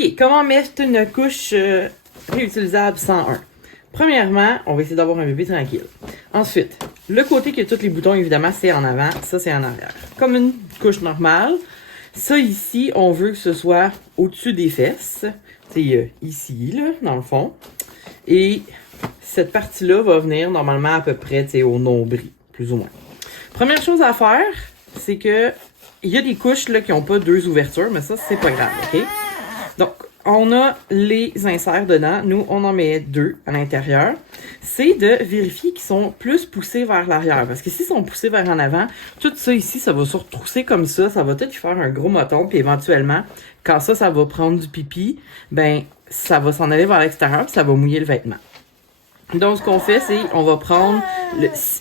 OK, comment mettre une couche réutilisable 101? Premièrement, on va essayer d'avoir un bébé tranquille. Ensuite, le côté qui a tous les boutons, évidemment, c'est en avant. Ça, c'est en arrière. Comme une couche normale. Ça, ici, on veut que ce soit au-dessus des fesses. C'est ici, là, dans le fond. Et cette partie-là va venir normalement à peu près au nombril, plus ou moins. Première chose à faire, c'est que il y a des couches là, qui n'ont pas deux ouvertures, mais ça, c'est pas grave, OK? Donc, on a les inserts dedans. Nous, on en met deux à l'intérieur. C'est de vérifier qu'ils sont plus poussés vers l'arrière. Parce que s'ils sont poussés vers en avant, tout ça ici, ça va se retrousser comme ça. Ça va peut-être faire un gros moton. Puis éventuellement, quand ça va prendre du pipi, ben ça va s'en aller vers l'extérieur puis ça va mouiller le vêtement. Donc, ce qu'on fait, c'est on va prendre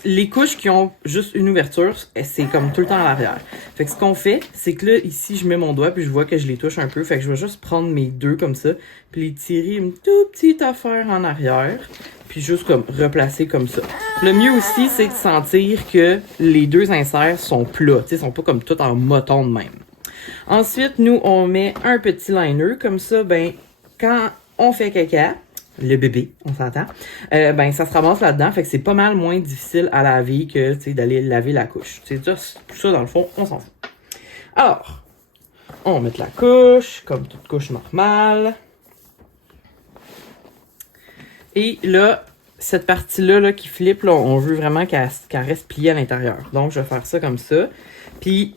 les couches qui ont juste une ouverture, c'est comme tout le temps à l'arrière. Fait que ce qu'on fait, c'est que là, ici, je mets mon doigt puis je vois que je les touche un peu. Fait que je vais juste prendre mes deux comme ça puis les tirer une toute petite affaire en arrière puis juste comme replacer comme ça. Le mieux aussi, c'est de sentir que les deux inserts sont plats, tu sais, sont pas comme tout en moton de même. Ensuite, nous, on met un petit liner. Comme ça, ben, quand on fait caca, le bébé, on s'entend, ben ça se ramasse là-dedans, fait que c'est pas mal moins difficile à laver que d'aller laver la couche. C'est juste tout ça, dans le fond, on s'en fout. Alors, on va mettre la couche, comme toute couche normale. Et là, cette partie-là là, qui flippe, là, on veut vraiment qu'elle reste pliée à l'intérieur. Donc, je vais faire ça comme ça. Puis,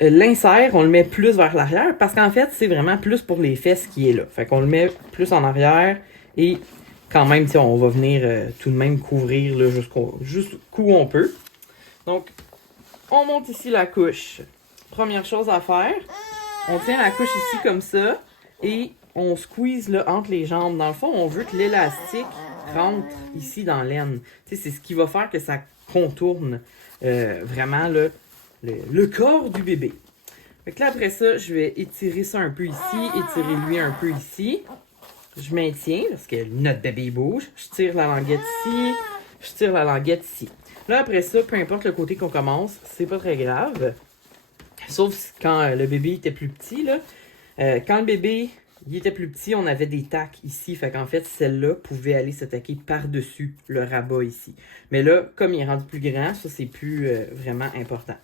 l'insert, on le met plus vers l'arrière parce qu'en fait, c'est vraiment plus pour les fesses qui est là. Fait qu'on le met plus en arrière et quand même, on va venir tout de même couvrir là, jusqu'où on peut. Donc, on monte ici la couche. Première chose à faire, on tient la couche ici comme ça et on squeeze là, entre les jambes. Dans le fond, on veut que l'élastique rentre ici dans l'aine. C'est ce qui va faire que ça contourne vraiment là, le corps du bébé. Fait que là, après ça, je vais étirer ça un peu ici, étirer lui un peu ici. Je maintiens, parce que notre bébé bouge. Je tire la languette ici, je tire la languette ici. Là, après ça, peu importe le côté qu'on commence, c'est pas très grave. Sauf quand le bébé était plus petit, là. Quand le bébé il était plus petit, on avait des tacs ici. Fait qu'en fait, celle-là pouvait aller s'attaquer par-dessus le rabat ici. Mais là, comme il est rendu plus grand, ça, c'est plus vraiment important.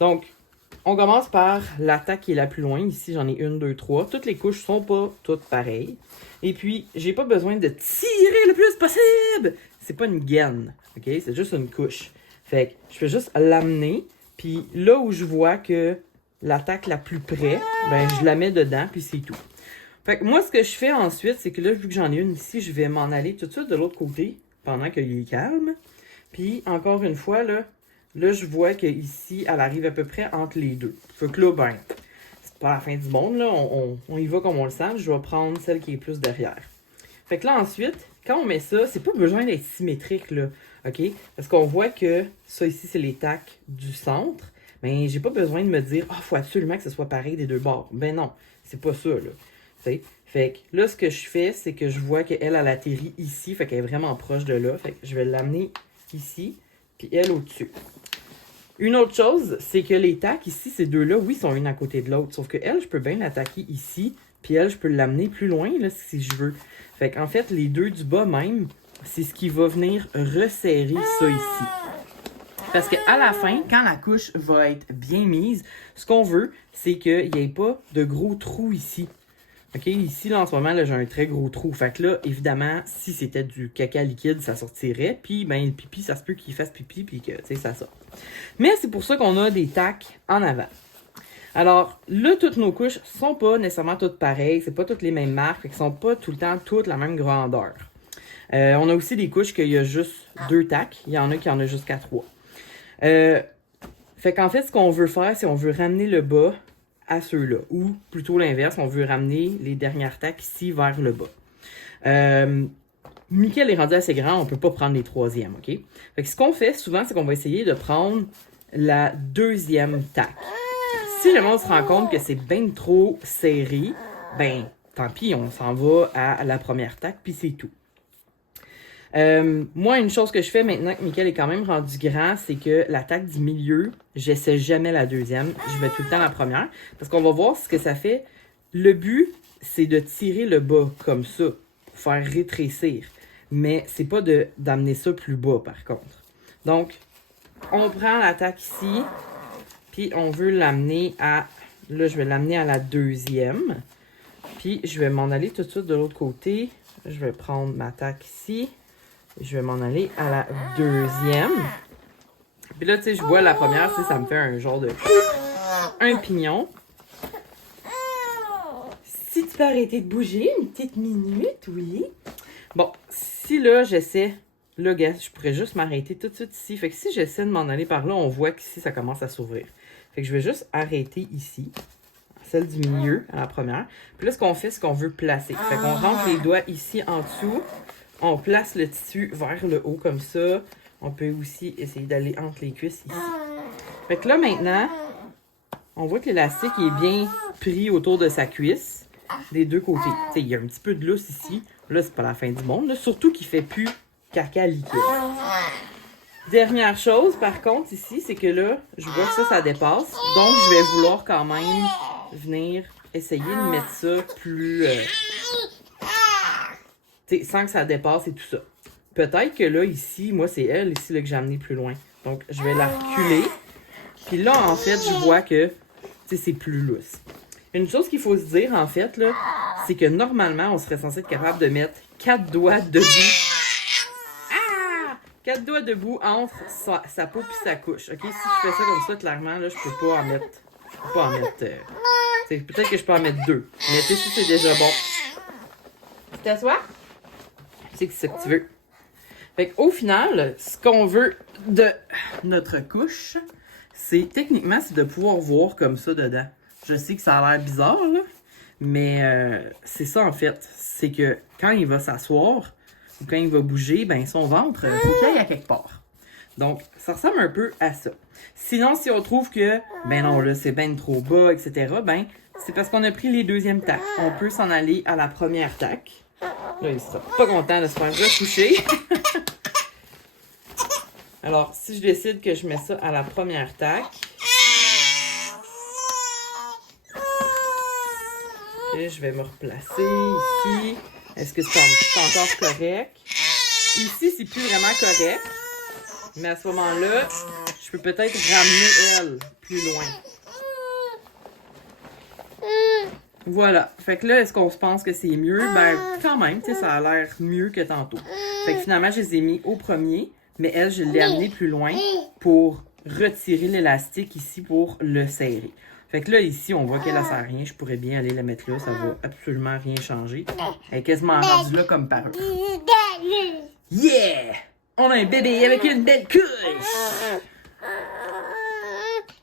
Donc, on commence par l'attaque qui est la plus loin. Ici, j'en ai une, deux, trois. Toutes les couches sont pas toutes pareilles. Et puis, j'ai pas besoin de tirer le plus possible. C'est pas une gaine, OK? C'est juste une couche. Fait que je fais juste l'amener. Puis là où je vois que l'attaque la plus près, ben je la mets dedans, puis c'est tout. Fait que moi, ce que je fais ensuite, c'est que là, vu que j'en ai une ici, je vais m'en aller tout de suite de l'autre côté, pendant qu'il est calme. Puis, encore une fois, là, je vois qu'ici, elle arrive à peu près entre les deux. Fait que là, ben, c'est pas la fin du monde, là. On y va comme on le sent. Je vais prendre celle qui est plus derrière. Fait que là, ensuite, quand on met ça, c'est pas besoin d'être symétrique, là. OK? Parce qu'on voit que ça ici, c'est les tacs du centre. Mais j'ai pas besoin de me dire, faut absolument que ce soit pareil des deux bords. Ben non, c'est pas ça, là. T'sais? Fait que là, ce que je fais, c'est que je vois qu'elle, elle atterrit ici. Fait qu'elle est vraiment proche de là. Fait que je vais l'amener ici, puis elle au-dessus. Une autre chose, c'est que les tacs ici, ces deux-là, oui, sont une à côté de l'autre. Sauf que elle, je peux bien l'attaquer ici, puis elle, je peux l'amener plus loin, là, si je veux. Fait qu'en fait, les deux du bas même, c'est ce qui va venir resserrer ça ici. Parce qu'à la fin, quand la couche va être bien mise, ce qu'on veut, c'est qu'il n'y ait pas de gros trous ici. OK, ici, là, en ce moment, là, j'ai un très gros trou. Fait que là, évidemment, si c'était du caca liquide, ça sortirait. Puis, ben, le pipi, ça se peut qu'il fasse pipi, puis que, tu sais, ça sort. Mais c'est pour ça qu'on a des tacs en avant. Alors, là, toutes nos couches sont pas nécessairement toutes pareilles. C'est pas toutes les mêmes marques. Fait qu'elles sont pas tout le temps toutes la même grandeur. On a aussi des couches qu'il y a juste 2 tacs. Il y en a qui en a jusqu'à 3. Fait qu'en fait, ce qu'on veut faire, c'est qu'on veut ramener le bas à ceux-là. Ou plutôt l'inverse, on veut ramener les dernières tacs ici vers le bas. Mickaël est rendu assez grand, on peut pas prendre les troisièmes, OK? Fait que ce qu'on fait souvent, c'est qu'on va essayer de prendre la deuxième tac. Si jamais on se rend compte que c'est bien trop serré, ben tant pis, on s'en va à la première tac, puis c'est tout. Moi, une chose que je fais maintenant que Mickaël est quand même rendu grand, c'est que l'attaque du milieu, j'essaie jamais la deuxième. Je mets tout le temps la première. Parce qu'on va voir ce que ça fait. Le but c'est de tirer le bas comme ça, pour faire rétrécir. Mais c'est pas d'amener ça plus bas, par contre. Donc, on prend la taque ici, puis on veut l'amener à... Là, je vais l'amener à la deuxième. Puis, je vais m'en aller tout de suite de l'autre côté. Je vais prendre ma taque ici. Je vais m'en aller à la deuxième. Puis là, tu sais, je vois la première, tu sais, ça me fait un genre de... un pignon. Si tu peux arrêter de bouger une petite minute, oui. Bon, si là, j'essaie... Là, gars, je pourrais juste m'arrêter tout de suite ici. Fait que si j'essaie de m'en aller par là, on voit qu'ici, ça commence à s'ouvrir. Fait que je vais juste arrêter ici. Celle du milieu, à la première. Puis là, ce qu'on fait, c'est qu'on veut placer. Fait qu'on rentre les doigts ici en dessous. On place le tissu vers le haut comme ça. On peut aussi essayer d'aller entre les cuisses ici. Fait que là, maintenant, on voit que l'élastique est bien pris autour de sa cuisse, des deux côtés. Tu sais, il y a un petit peu de lousse ici. Là, c'est pas la fin du monde. Là. Surtout qu'il fait plus caca liquide. Dernière chose, par contre, ici, c'est que là, je vois que ça dépasse. Donc, je vais vouloir quand même venir essayer de mettre ça plus... tu sais, sans que ça dépasse et tout ça. Peut-être que là, ici, moi, c'est elle, ici, là, que j'ai amené plus loin. Donc, je vais la reculer. Puis là, en fait, je vois que, tu sais, c'est plus lousse. Une chose qu'il faut se dire, en fait, là, c'est que normalement, on serait censé être capable de mettre 4 doigts debout. 4 doigts debout entre sa peau et sa couche. OK? Si je fais ça comme ça, clairement, là, je peux pas en mettre... peut-être que je peux en mettre 2. Mais tu sais, si c'est déjà bon. Tu t'assois? C'est ce que tu veux. Fait qu'au final, ce qu'on veut de notre couche, c'est techniquement, c'est de pouvoir voir comme ça dedans. Je sais que ça a l'air bizarre, là, mais c'est ça en fait. C'est que quand il va s'asseoir, ou quand il va bouger, ben son ventre, faut qu'il aille à quelque part. Donc, ça ressemble un peu à ça. Sinon, si on trouve que, ben non, là, c'est ben trop bas, etc., ben, c'est parce qu'on a pris les deuxièmes tacs. On peut s'en aller à la première tac. Là, il sera pas content de se faire retoucher. Alors, si je décide que je mets ça à la première tac, et je vais me replacer ici. Est-ce que c'est encore correct? Ici, c'est plus vraiment correct. Mais à ce moment-là, je peux peut-être ramener elle plus loin. Voilà. Fait que là, est-ce qu'on se pense que c'est mieux? Ben, quand même, tu sais, ça a l'air mieux que tantôt. Fait que finalement, je les ai mis au premier, mais elle, je l'ai amenée plus loin pour retirer l'élastique ici pour le serrer. Fait que là, ici, on voit qu'elle ne sert à rien. Je pourrais bien aller la mettre là. Ça va absolument rien changer. Elle est quasiment rendue là comme par eux. Yeah! On a un bébé avec une belle couche!